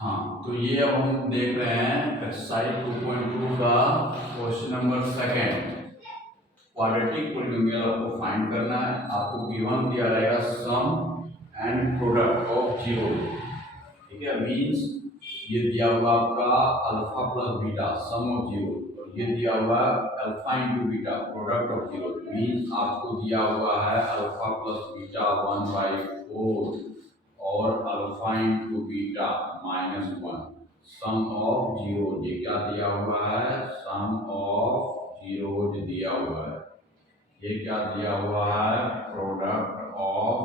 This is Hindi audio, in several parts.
हाँ, तो ये अब हम देख रहे हैं एक्सरसाइज 2.2 का question number second. Quadratic polynomial आपको फाइंड करना है। आपको गिवन दिया रहेगा sum and product of zero. ठीक है, मीन्स ये दिया हुआ आपका alpha plus beta sum of zero, और ये दिया हुआ alpha into beta product of zero. Means आपको दिया हुआ है अल्फा प्लस बीटा 1/4 और alpha into beta -1 sum of zero. ये क्या दिया हुआ है? सम ऑफ जीरो दिया हुआ है। ये क्या दिया हुआ है? Product of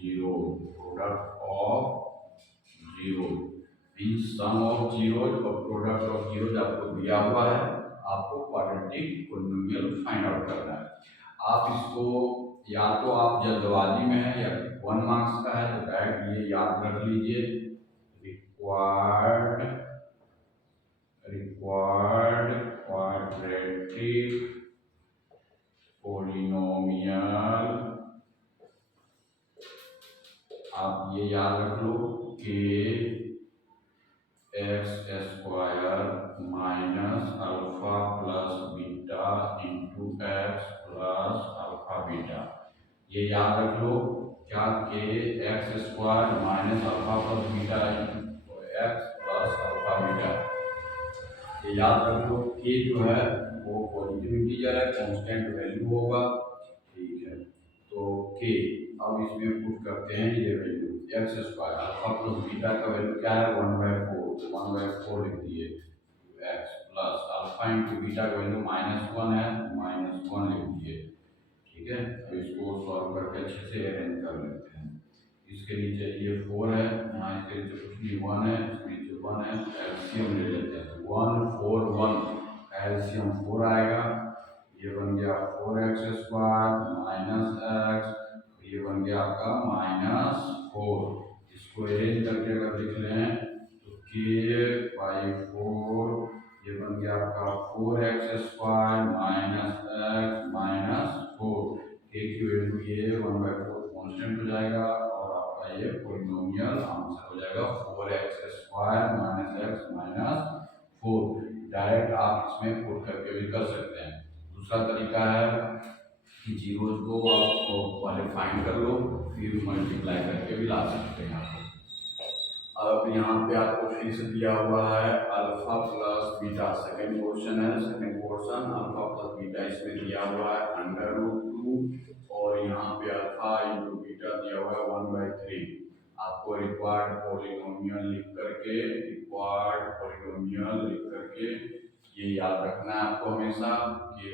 zero. Product of zero means sum of zero और प्रोडक्ट ऑफ जीरो आपको दिया हुआ है। आपको क्वाड्रेटिक पॉलिनोमियल फाइंड आउट करना है। आप इसको या तो आप जल्दबाजी में है या 1 मार्क्स का है तो डायरेक्ट ये याद रख लीजिए, रिक्वायर्ड क्वाड्रेटिक पॉलिनोमियल। आप ये याद रख लो कि x² minus alpha plus beta into x plus alpha beta. ये याद रख लो क्या कि x² minus alpha plus beta into x plus alpha beta. ये याद रख लो कि जो है वो पॉजिटिव इंटीजर है, कांस्टेंट वैल्यू होगा। ठीक है, तो के अब इसमें पुट करते हैं ये value x² alpha plus beta का वैल्यू क्या है? 1/4, तो 1/4 लिख दिए x plus alpha into beta का वैल्यू -1 है, -1 लिख दिए। ठीक है, तो इसको सॉल्व करके अच्छे से अरेंज कर लेते हैं। इसके नीचे ये 4 है, यहाँ इसके नीचे कुछ नहीं 1 है, इसके नीचे 1 है, एलसीएम ले लेते हैं। 1 4 1 एलसीएम 4 आएगा। ये बन गया 4x² माइनस x, ये बन गया आपका -4। इसको अरेंज करके अगर लिख लें तो k/4 ये बन गया आपका 4x² minus x minus 4। k की वैल्यू ये 1/4 कांस्टेंट हो जाएगा और आपका ये पॉलिनोमियल आंसर हो जाएगा 4x² minus x minus 4। Direct आप इसमें पुट करके भी कर सकते हैं। दूसरा तरीका है कि जीरोज को आप पहले फाइंड कर लो, फिर मल्टीप्लाई करके भी ला सकते हैं आप। अब यहाँ पे आपको फिर से दिया हुआ है alpha plus beta. Second question है, second question alpha plus beta इसमें दिया हुआ है √2 और यहाँ पे अल्फा इंटू बीटा दिया हुआ है 1/3। आपको रिक्वायर्ड पॉलिनोमियल लिख करके ये याद रखना है आपको हमेशा कि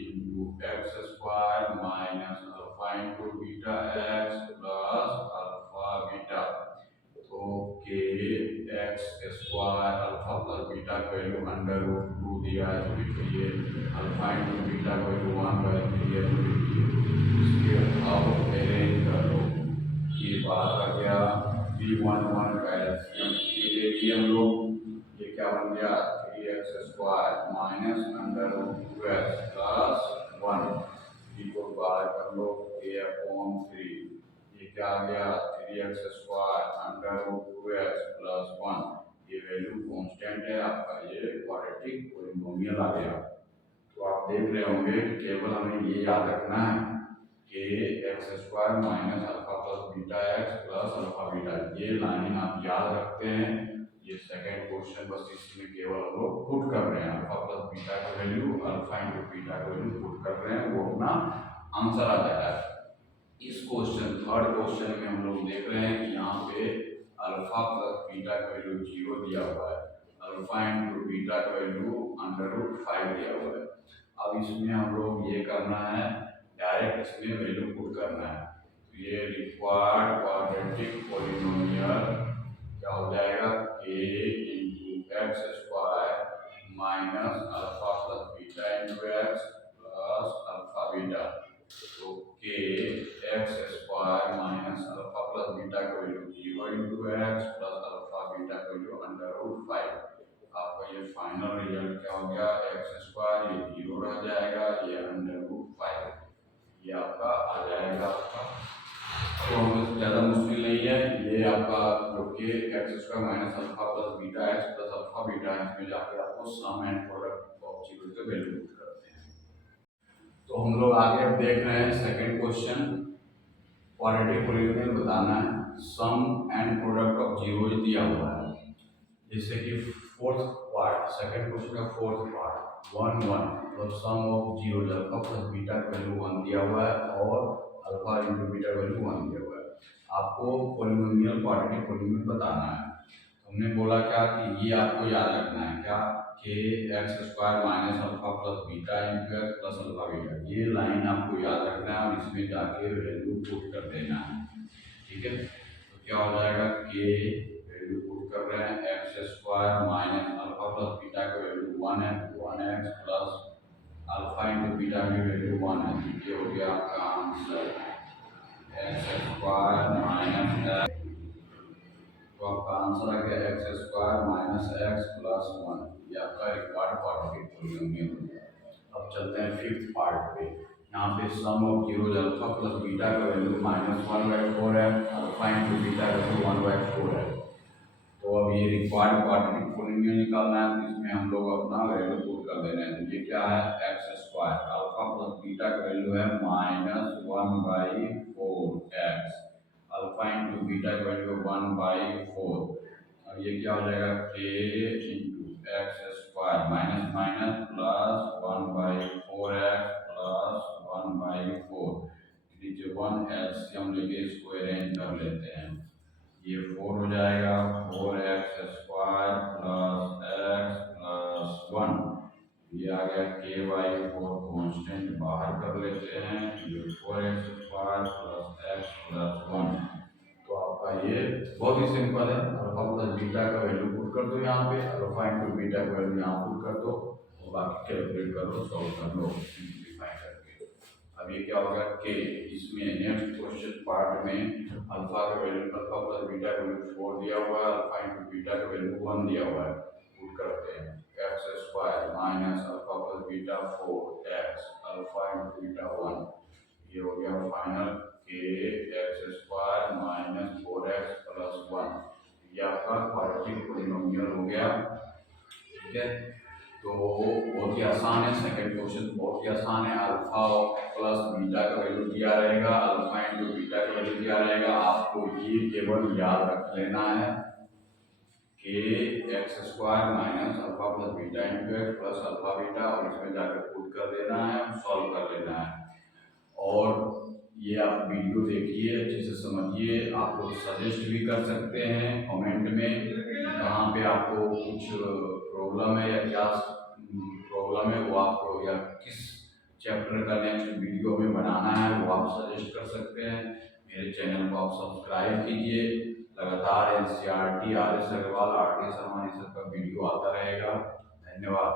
into x² minus alpha into beta x plus alpha beta. तो के x² अल्फा प्लस बीटा का वैल्यू √2 दिया है तो लिखिए, अल्फा इंटू बीटा का वैल्यू 1/3 है तो लिखिए। इसके अब अरेंज कर लो। ये बात आ गया v11 का एलसीएम ये ले लिए हम लोग। ये क्या बन गया 3x² माइनस √2x प्लस 1। इसको बाहर कर लो a/3। ये क्या आ गया 3x² √2x प्लस 1। ये वैल्यू कांस्टेंट है आपका, ये क्वाड्रेटिक पॉलिनोमियल आ गया। तो आप देख रहे होंगे केवल हमें ये याद रखना है कि x² minus alpha plus beta x plus alpha beta. ये लाइन आप याद रखते हैं। ये सेकंड क्वेश्चन बस इसमें केवल हम लोग पुट कर रहे हैं अल्फा प्लस बीटा का वैल्यू अल्फा इंटू बीटा का वैल्यू पुट कर रहे हैं, वो अपना आंसर आ जाएगा। इस क्वेश्चन थर्ड क्वेश्चन में हम लोग देख रहे हैं कि यहाँ पे अल्फा प्लस बीटा का वैल्यू 0 दिया हुआ है, अल्फा इंटू बीटा का वैल्यू √5 दिया हुआ है। अब इसमें हम लोग ये करना है डायरेक्ट इसमें वैल्यू पुट करना है। तो ये रिक्वायर्ड क्वाड्रेटिक पॉलिनोमियल क्या हो जाएगा k into x² minus alpha plus beta into x plus alpha beta. तो k x² minus alpha plus beta का value 0 into x plus alpha beta का वैल्यू √5। आपका ये फाइनल रिजल्ट क्या हो गया x² ये 0 रह जाएगा, ये √5 ये आपका आ जाएगा आपका। तो हमें ज़्यादा मुश्किल नहीं है, ये आपका जो के x square minus alpha plus beta x plus alpha beta है, इसमें जाके आपको सम एंड प्रोडक्ट ऑफ जीरो के वैल्यू पुट करते हैं। तो हम लोग आगे अब देख रहे हैं सेकंड क्वेश्चन। क्वाड्रेटिक पॉलिनोमियल बताना है, sum and product of zero दिया हुआ है। जैसे कि फोर्थ पार्ट, सेकंड क्वेश्चन का फोर्थ पार्ट 1 1 मतलब sum of zero alpha plus beta का वैल्यू 1 दिया हुआ है और अल्फा इंटू बीटा का वैल्यू 1 दिया हुआ है। आपको पॉलिनोमियल क्वाड्रेटिक पॉलिनोमियल बताना है। हमने बोला क्या कि ये आपको याद रखना है क्या, के x square minus alpha plus beta into x plus alpha beta, ये लाइन आपको याद रखना है और इसमें जाके वैल्यू पुट कर देना है। ठीक है, तो क्या हो जाएगा, के वैल्यू पुट कर रहे हैं x square minus alpha plus beta का वैल्यू 1 है, 1x plus alpha into beta की वैल्यू 1 है। ये हो गया आपका answer x square minus x, तो आपका आंसर आ गया x square minus x plus 1। ये आपका रिक्वायर्ड क्वाड्रेटिक पॉलिनोमियल हो गया। अब चलते हैं फिफ्थ पार्ट पे। यहाँ पे sum of zero alpha plus beta का वैल्यू -1/4 है, अल्फा इंटू बीटा का वैल्यू 1/4 है। तो अब ये रिक्वायर्ड क्वाड्रेटिक पॉलिनोमियल निकालना है, तो इसमें हम लोग अपना वैल्यू पुट कर देना है। तो ये क्या है, x square alpha plus beta का वैल्यू है -1/4x, अल्फा इंटू बीटा का वैल्यू 1/4। अब ये क्या हो जाएगा, के into x square minus minus plus 1/4x plus 1/4। नीचे 1 एलसीएम लेके इसको अरेंज कर लेते हैं। ये 4 हो जाएगा, 4x square plus x plus 1। ये आ गया के वाई 4 कॉन्स्टेंट बाहर कर लेते हैं, ये 4x square plus x plus 1। तो आपका ये बहुत ही सिंपल है, अल्फा प्लस बीटा का वैल्यू पुट कर दो यहाँ पे, अल्फा इंटू बीटा का वैल्यू यहाँ पुट कर दो और बाकी कैलकुलेट कर लो, सॉल्व कर लो सिंप्लीफाई करके। अब ये क्या होगा के, इसमें नेक्स्ट क्वेश्चन पार्ट में अल्फा का वैल्यू अल्फा प्लस बीटा का वैल्यू 4 दिया हुआ है, अल्फा इंटू बीटा का वैल्यू 1 दिया हुआ है। पुट करते हैं x square minus alpha plus beta 4x alpha into beta 1। ये हो गया फाइनल के x square minus 4x plus 1। ये आपका क्वाड्रेटिक पॉलिनोमियल हो गया। ठीक है, तो बहुत ही आसान है, सेकंड क्वेश्चन बहुत ही आसान है। अल्फा प्लस बीटा का वैल्यू दिया रहेगा, अल्फा इंटू बीटा का वैल्यू दिया रहेगा। आपको ये केवल याद रख लेना है कि x square minus alpha plus beta into x plus alpha beta, और इसमें जाकर पुट कर देना है, सॉल्व कर लेना है। और ये आप वीडियो देखिए, अच्छे से समझिए। आप लोग सजेस्ट भी कर सकते हैं कमेंट में कहाँ पे आपको कुछ प्रॉब्लम है या क्या प्रॉब्लम है, वो आपको या किस चैप्टर का नेक्स्ट वीडियो में बनाना है वो आप सजेस्ट कर सकते हैं। मेरे चैनल को आप सब्सक्राइब कीजिए, लगातार NCERT, R S Agrawal, R D Sharma, ये सब का वीडियो आता रहेगा। धन्यवाद।